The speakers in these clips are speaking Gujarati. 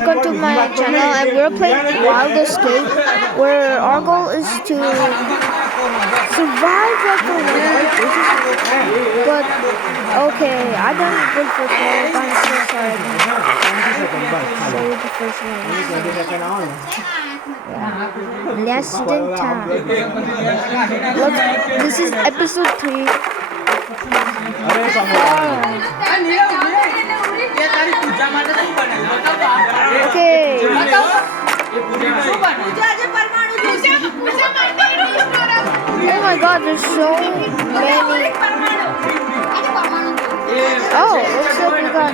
Welcome to my channel, and we're playing Wild Escape, where our goal is to survive like the world. But okay, I done good for 12. I'm so sorry. Save the first one. Yeah. Less than time. Look, this is episode 3. Okay. Oh my God, there's so many. Oh, looks like we got.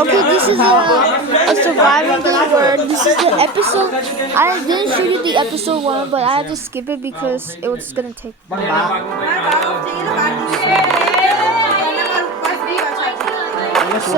Okay, this is a surviving the world. This is the episode. I didn't show you the episode 1, but I had to skip it because it was gonna take. So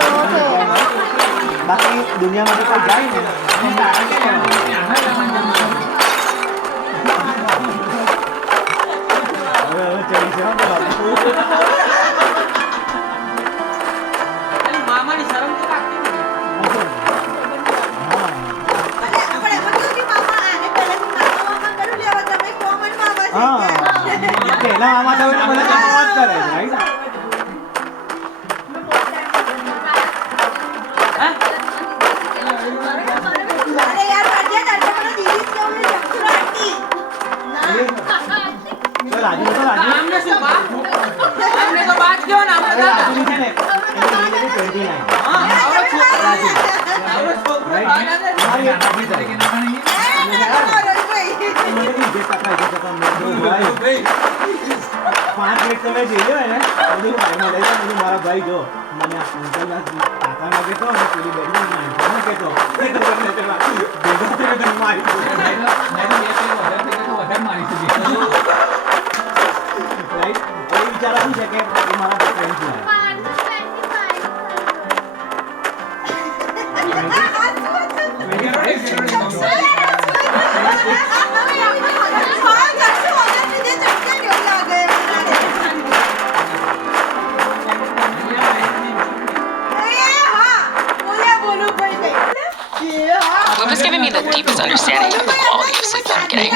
Blue has given me the deepest understanding of the quality of sleep that I'm getting.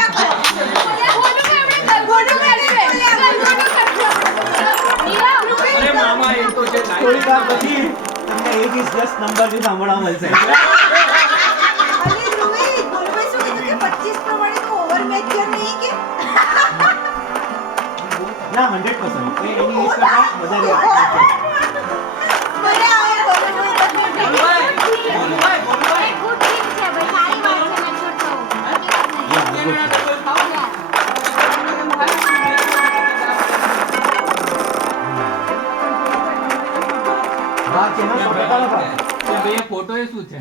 Photo है શું છે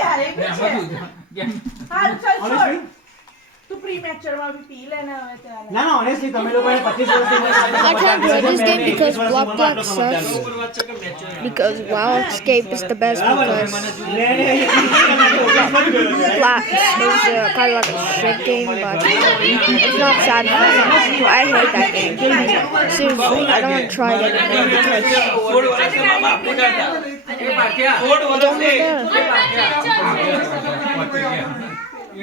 યાર એ બી છે હાલ ચાલ છોડ તું પ્રી મેચર માં બી પી લેને હવે ચાલ ના ના ઓનેસ્ટલી તમે લોકોએ 25 વર્ષથી I can't play this game because Block sucks. Because Wild Escape is the best because Black is kind of like a shit game, but it's not sad. I hate that game. Seriously, I don't want to try it anymore because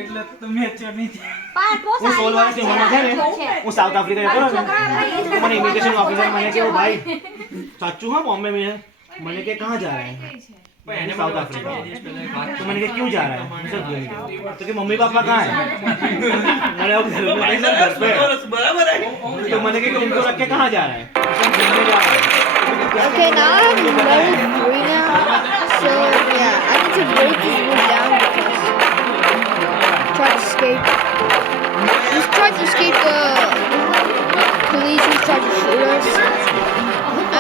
એટલે તમે ચરની હું 16 વર્ષની ઉંમરમાં છે ને હું સાઉથ આફ્રિકા જતો રહ્યો ને મને ઇમિગ્રેશન ઓફિસર મને કે ભાઈ સાચું હા બોમ્બે में मैंने के कहाँ जा रहे हैं साउथ अफ्रीका। तो मैंने कहा क्यों जा रहा है? मैं सर घूमने। तो कि मम्मी पापा कहाँ हैं? मैंने अब घर में नहीं, सर घर पे है। तो मैंने कहा कि उनको रख के कहाँ जा रहा है? सर घूमने जा रहा है। Okay, now I'm level 3 now. So yeah, I need to break this wood down because try to escape. Just try to escape the police who tried to shoot us.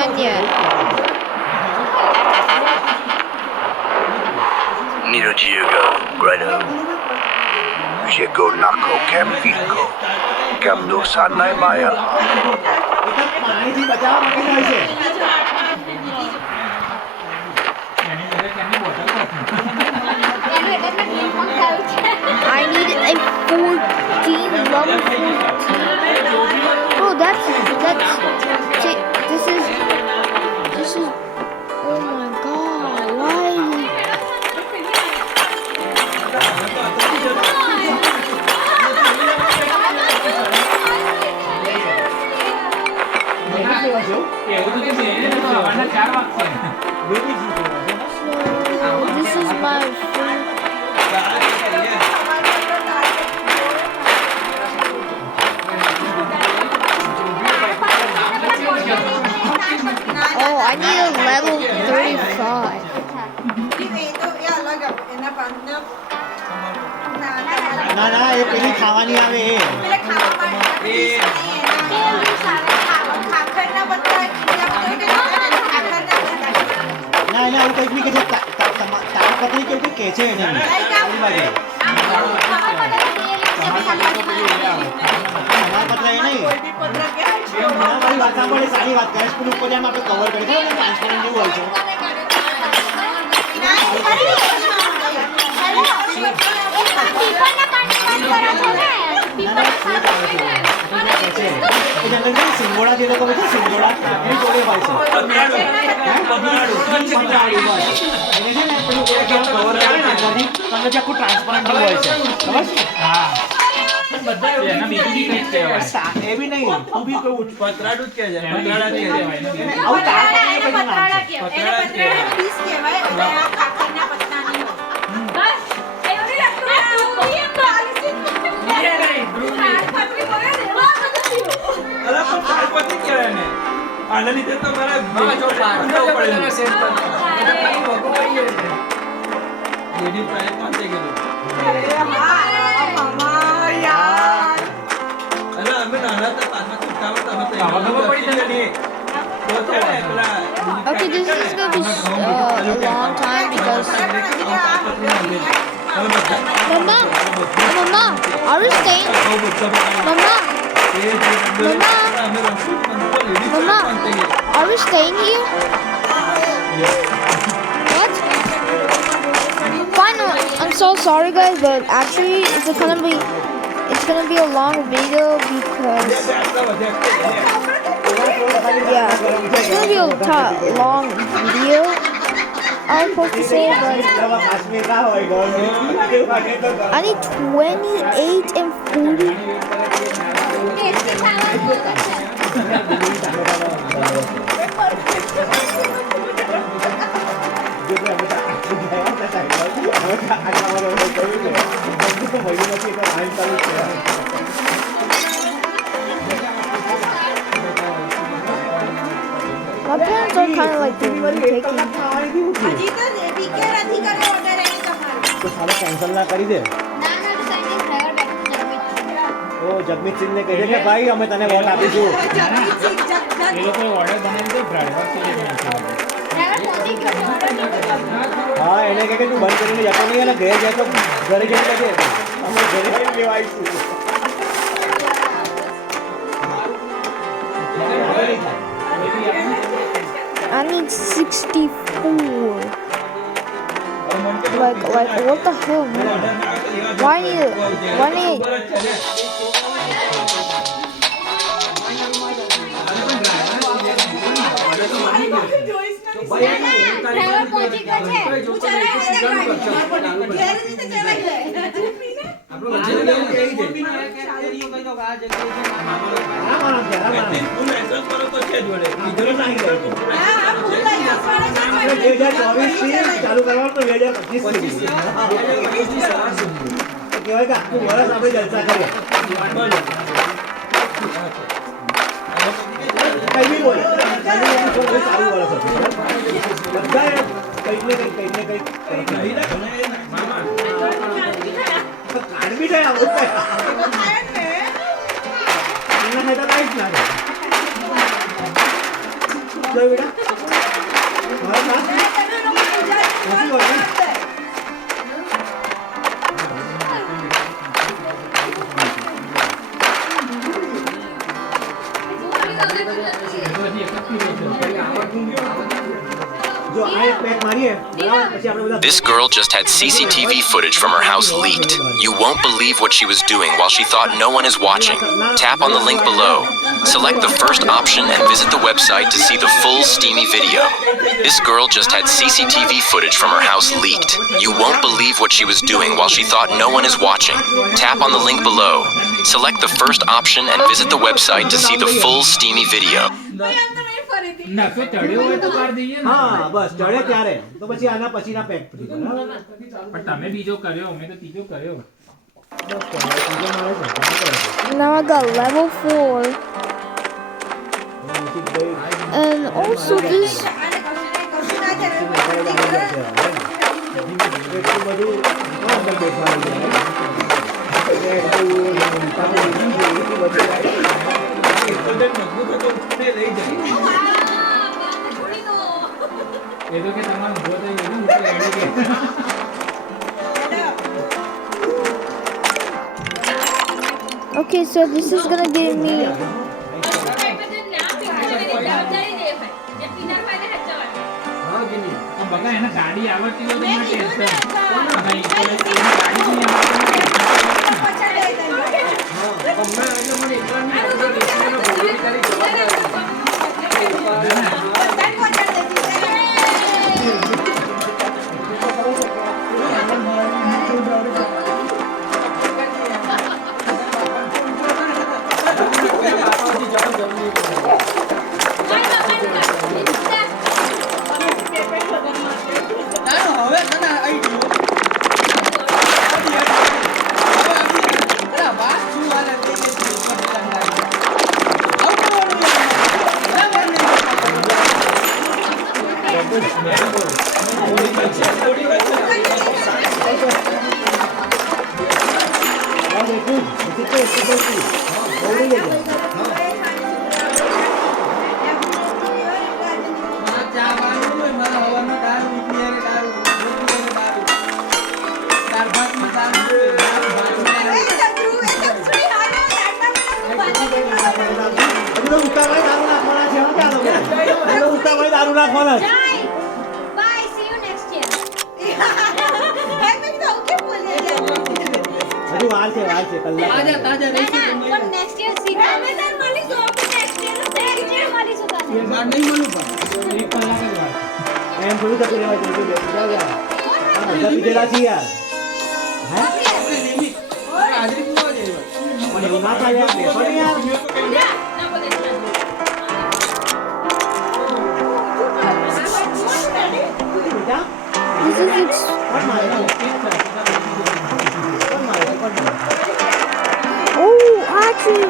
And yeah. Nero Diego, Greta. Diego Nako, Cam Fico. Cam Dosan Naimaya. पानी थी बचाओ मत कर इसे। I need a 14, level 14. Bro, see, this is, oh my god, why? એવું તો છે ને, સવારના 4 વાગશે. So, this is my friend. Oh, I need a level 35. ના ના એ પેલી ખાવાની આવે એ. ના એને આવું કંઈક બી કે છે તારી પત્ની કેવું કંઈક કહે છે એને આવી બાજુ અમારા પત્ર એ નહીં મારી વાત સાંભળે સારી વાત કરે સ્કૂલ ઉપર જેમ આપણે કવર કરી દઈએ ટ્રાન્સપરન્ટ જેવું હોય છે સિંગોડા જે લોકો છે સિંગોડા એની જોડે હોય છે એને છે ને પેલું કવર કરે ને અંદરથી તમને જે આખું ટ્રાન્સપરન્ટ જેવું હોય છે ખબર છે હા એના બીજું બી કંઈક કહેવાય. એ બી નહીં તું બી કહું પતરાડું જ કે છે એના પતરાડા જ બીજું કહેવાય. કહેવાય. આવું તારા કઈ નામ છે અલા પણ તારપતિ કહેવાય ને આના લીધે તો મારે લેડી પ્રાઇસ માં થઈ ગયું. અલા અમે નાના હતા પાછા છૂટાવા હતા અમે આવા ખબર પડી તને? તો છે ને પેલા Okay, this is gonna be a long time because Mama, are we staying? Mama, are we staying here? What? Fine. I'm so sorry, guys, but actually, it's gonna be a long video because yeah, it's gonna be a long video. I was supposed to say, but I need 28 and 40. My parents are kind of like taking. તો સાલે કેન્સલ ના કરી દે ઓ જગમીત સિંહ ને કહે છે કે ભાઈ અમે તને વોટ આપીશું એ લોકોએ ઓર્ડર બનાવી દો ડ્રાઈવર હા એને કહે કે તું બંધ કરીને જતો નહીં અને ઘરે જાય તો ઘરે જઈને કહેજે અમે ઘરે જઈને લેવા આવીશું I need 64. Like what the hell, man? Why need? આપણે 2024 થી ચાલુ કરવાનું તો 2025 સુધી. તો કહેવાય કે આખું વર્ષ આપણે જલસા કરીએ. કઈ બી બોલે સારું વર્ષ હતું. બધા કંઈક ને કંઈક કાર્ડ બી થાય આવું થાય. એના થાય તો લાઈટ ના થાય. જય બેટા મારા સાથ નથી હોય ને. જો આ એક પેક મારીએ બરાબર પછી આપણે બધા This girl just had CCTV footage from her house leaked. You won't believe what she was doing while she thought no one is watching. Tap on the link below. Select the first option and visit the website to see the full steamy video. This girl just had CCTV footage from her house leaked. You won't believe what she was doing while she thought no one is watching. Tap on the link below. Select the first option and visit the website to see the full steamy video. નસો ચડ્યો હોય તો કરી દઈએ ને. હા બસ ચડે ત્યારે તો પછી આના પછીના પેક ફ્રી બરાબર. પણ તમે બીજો કર્યો મેં તો ત્રીજો કર્યો. બસ ત્રીજો મારો છે. Now I got level 4. And also this. એટલું બધું અંદર બેસવાનું છે. એ તો કે તમારે ઊભો થઈ ગયો ને ઉપર એડી કે. Okay, so this is gonna give me. આમ બકા એને ગાડી આવડતી હોય તો ના ટેન્શન. ભાઈ ગાડી નહીં દારૂ નાખવાના છે. Bye, see you next year. હજુ વાર છે કલાક. પણ next year see. અમે તાર મળીશું next year મળીશું તારે. એક કલાક જ વાર. એમ થોડું થતું રહેવાય છે. બેસી જાવ યાર. આ બધા પીધેલા છે યાર. હે પણ એવું ના થાય યાર. બેસો ને યાર. ના બોલે બેટા This is its. કોણ મારે છે? કોણ મારે છે? કોણ મારે છે? Oh, actually.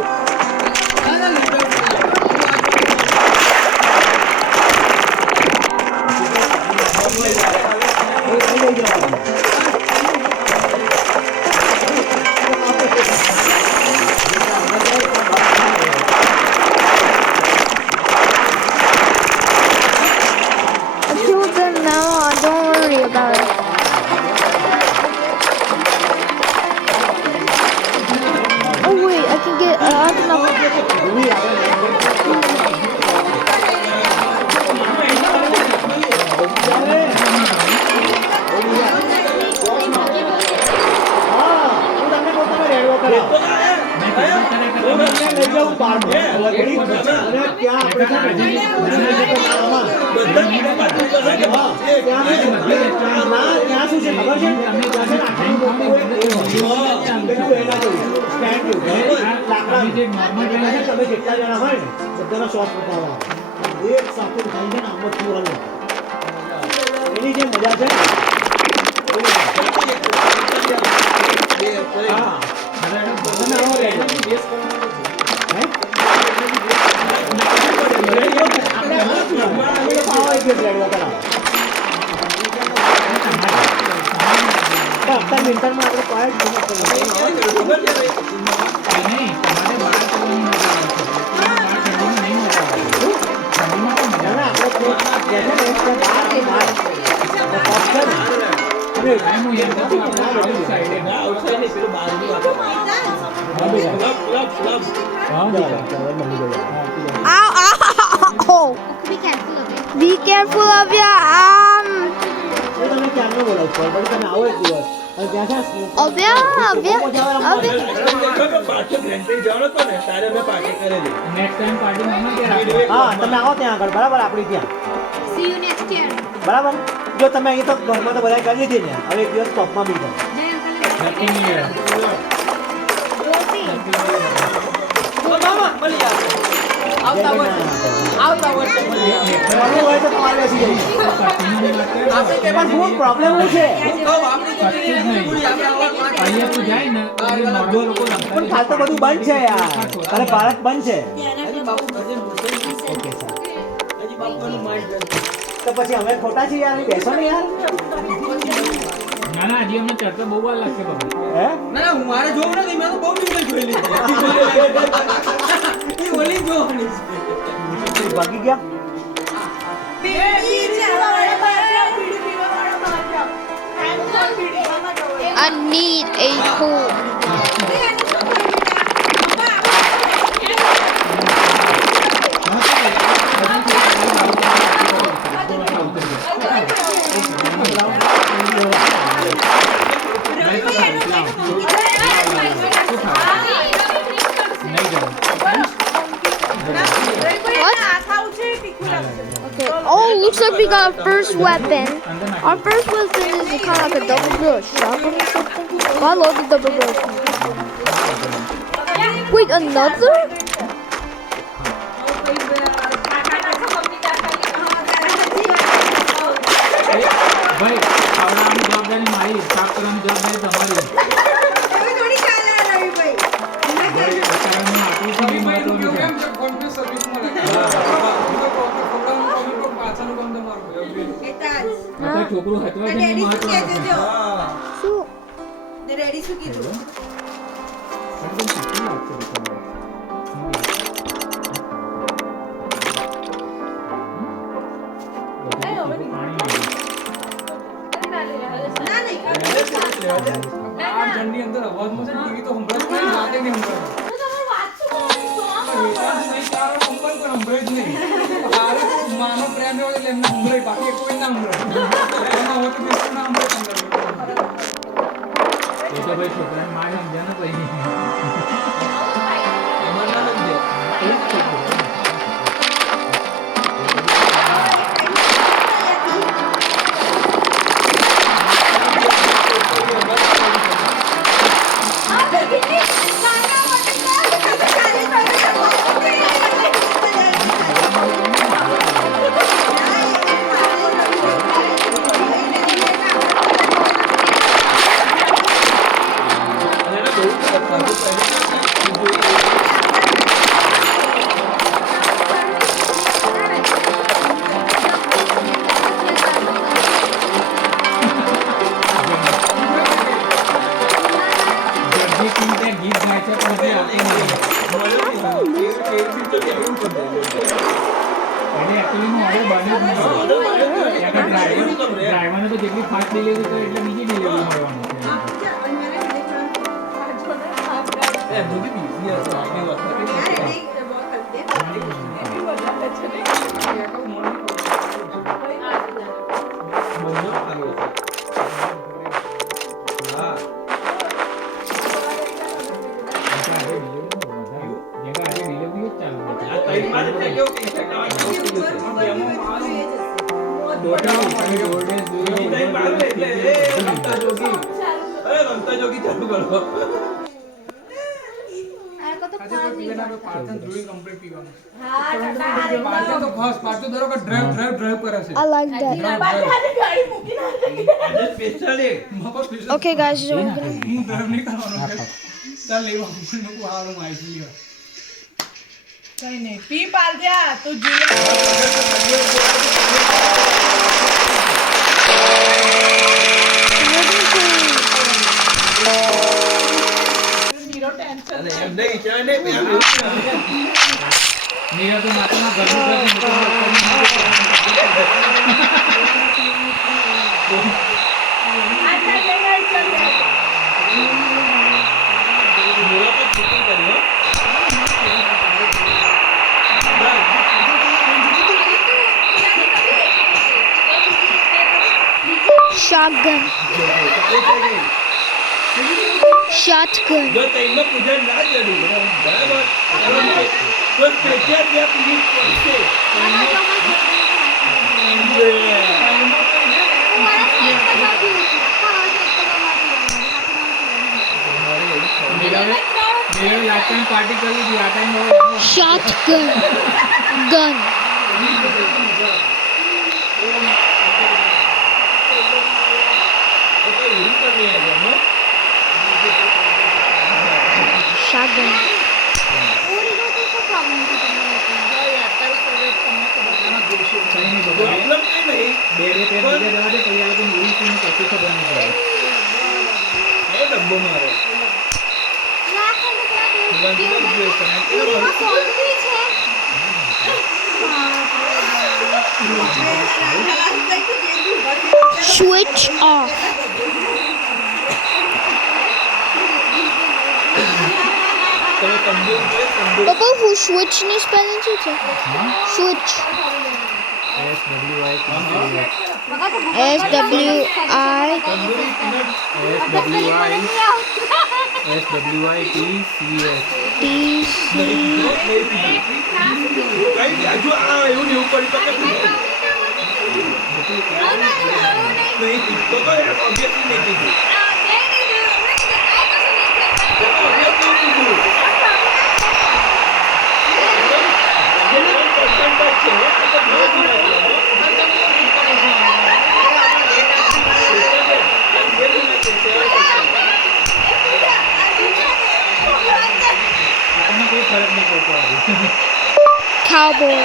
I killed them now. Don't worry about it. Oh wait, I can get. I can. એક સાથે શાંતિ છે મજા છે હા તમે આવો લે Ow! Be careful of your arm. Avya. Next time party મામા કે રાખો હા તમે આવો ત્યાં આગળ બરાબર આપણી ત્યાં See you next year. બરાબર જો તમે અહીં તો ઘરમાં તો બધા કરી દીધી ને હવે એક દિવસ પબમાં બી જાઓ હેપી ન્યુ યર આવતા વર્ષે હોય તો તમારે બેસી જઈશ પણ શું પ્રોબ્લેમ શું છે અહીંયા તું જાય ને મોઢો લોકો પણ હાલ તો બધું બંધ છે યાર અરે ભારત બંધ છે ઓકે સર તો પછી અમે ખોટા છીએ યાર બેસો ને યાર ના ના હજી અમને ચર્ચા બહુ વાર લાગશે બાબા હે ના હું મારે જોવું નથી મેં તો બહુ પિક્ચર જોયેલી એ ઓલી જોવાની ભાગી ગયા I need a hole. Okay. Oh, looks like we got our first weapon. Our first weapon is kind of like a double barrel shotgun or something. Oh, I love the double barrel shotgun. Wait, another? ભાઈ ખાવડાવવાની જવાબદારી મારી સાફ કરવાની જવાબદારી તમારી ભાઈ અત્યારનું આટલું શું બી મહત્વનું છે અત્યારે છોકરું હતવા છે એ મહત્વનું છે શું? રેડી શું કીધું એકદમ સાચી વાત છે ની અંદર અવાજમાં છે ટીવી તો સંભળાય જ નહીં વાતે નહીં સંભળાય માનો પ્રેમ હોય એટલે એમને સંભળાય બાકી કોઈ ના સંભળાય એમાં હોય તો બિલકુલ ના સંભળાય એ તો ભાઈ છોકરાને માર સમજ્યા ને પછી એમાં ના સમજે ગીત ગાય છે પણ જે આપી નહીં એટલે એકચ્યુઅલી ઓર્ડર બન્યો જ નહીં ડ્રાઈવરને તો જેટલી ફાસ્ટ ડિલિવરી કરે એટલે બીજી ડિલિવરી મળવાની એ બધી બીજી હશે આગળ વાત આ કો તો 5 મિનિટ બેન આપણે પાર્થન જોઈ કમ્પ્લીટ પીવાનું હા ટટા પાર્થન તો ખાસ પાર્થન દર વખત ડ્રાઈવ કરે છે I like that. ગાડી મૂકી ના Okay, guys, so we're gonna. હું ડ્રાઈવ નહીં કરવાનો ચાલ લેવા હું હારું આવી લ્યો કઈ નહીં પી પારજા તું જીલે ઝીરો ટેન્શન મીરા તો માતાના ઘરનું Shotgun. Shotgun. मेरे लास्ट टाइम पार्टी कर ली थी आ time Shotgun. Gun. Shotgun. Switch off. Papa, who switch ni spelling શું છે? Switch. Cowboy.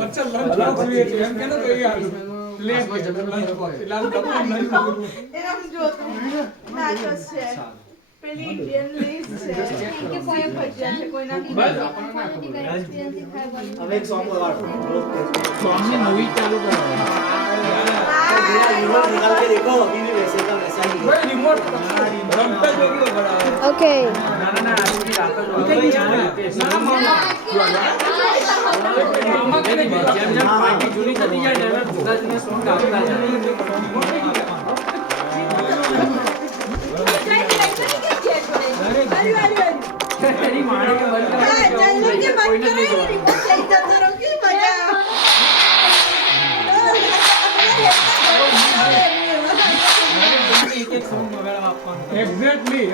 अच्छा लंच बॉक्स भी है એમ કેનો તો એ હાલું લે લંચ બોક્સ લાલ ડબ્બો લંચ બોક્સ એમ જો નાચસ છે પેલી ઇન્ડિયન લીસ્ટ છે કે પોયમ ભજ્યા છે કોઈ ના હવે એક સોંગ લગાડો सॉन्ग में मूवी चालू करो रिमोट निकाल के देखो अभी भी वैसे का वैसा ही है रिमोट रमता जोगी बड़ा Okay. मामा के जेम जेम पार्टी जुड़ी थती જાય ને ભોગાજીને સોંગ ગાતા જાય એની માણે કે બંધ કોઈને નહીં એક સોંગ વગાડવા આપવાનું એક્ઝેક્ટલી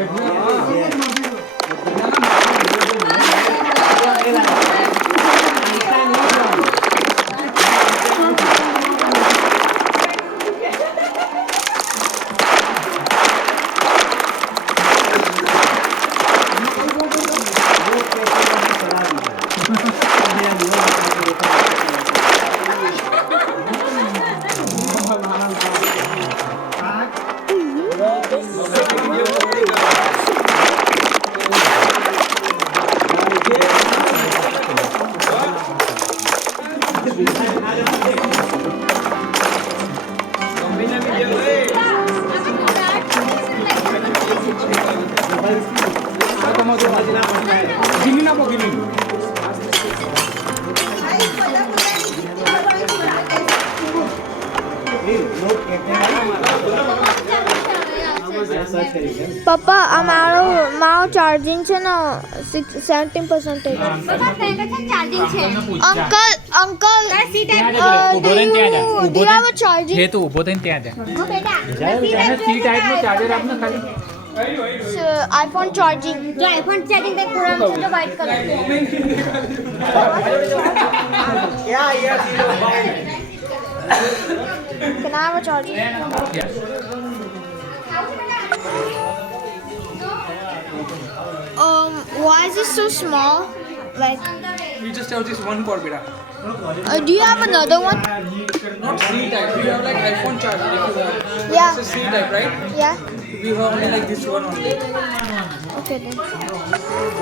પપ્પા આ મારો ચાર્જિંગ છે ને 17% છે. બધા ફ્રેન્ડ છે ચાર્જિંગ છે. અંકલ સીટ ઊભો રહીને ત્યાં જા. do you have a charging? જે તું ઊભો થઈને ત્યાં જા. ઓ બેટા એને સી ટાઈપનો ચાર્જર આપને ખાલી. iPhone charging. જો આઈફોન ચાર્જિંગ તે ખોરાક છે જો white colour Can I have a charging? Why is it so small? Like, We just have this one cord, beta. do you have another one? Not C type. We have like iPhone charger. If you want. Yeah. This is C type, right? Yeah. We have only like this one only. Okay then.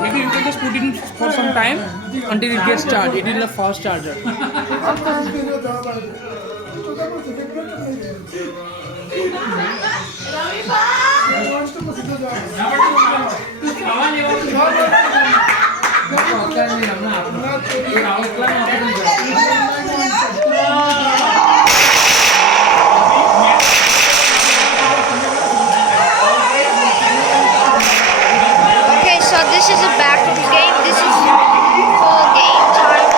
Maybe you can just put it in for some time until it gets charged. It is a fast charger. Okay, so this is a backroom game. This is full game time.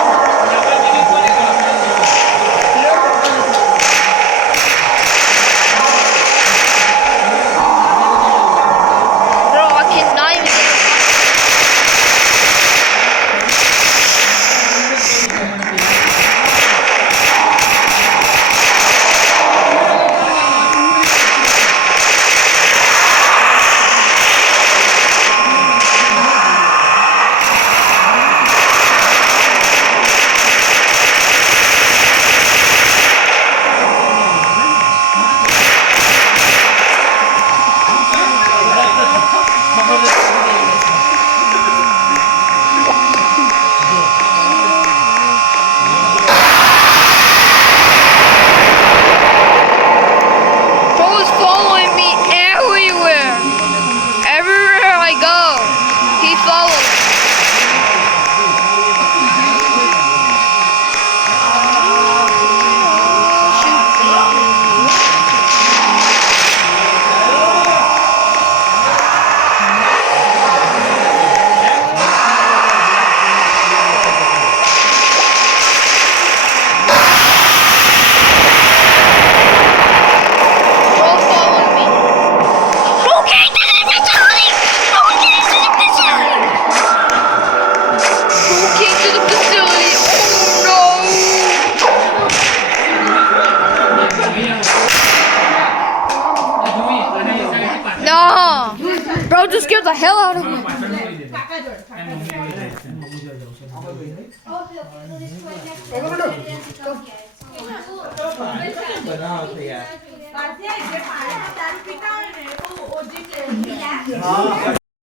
Bro, I cannot even get Bro is following me everywhere. Everywhere I go, he follows. Bro following me. Bro can't get in the facility. Bro can't get in the facility. Bro can't get in the facility. Oh no. No. Bro just scared the hell out of me. જે પાણી તારું પીતા હોય ને એ બહુ ઓછી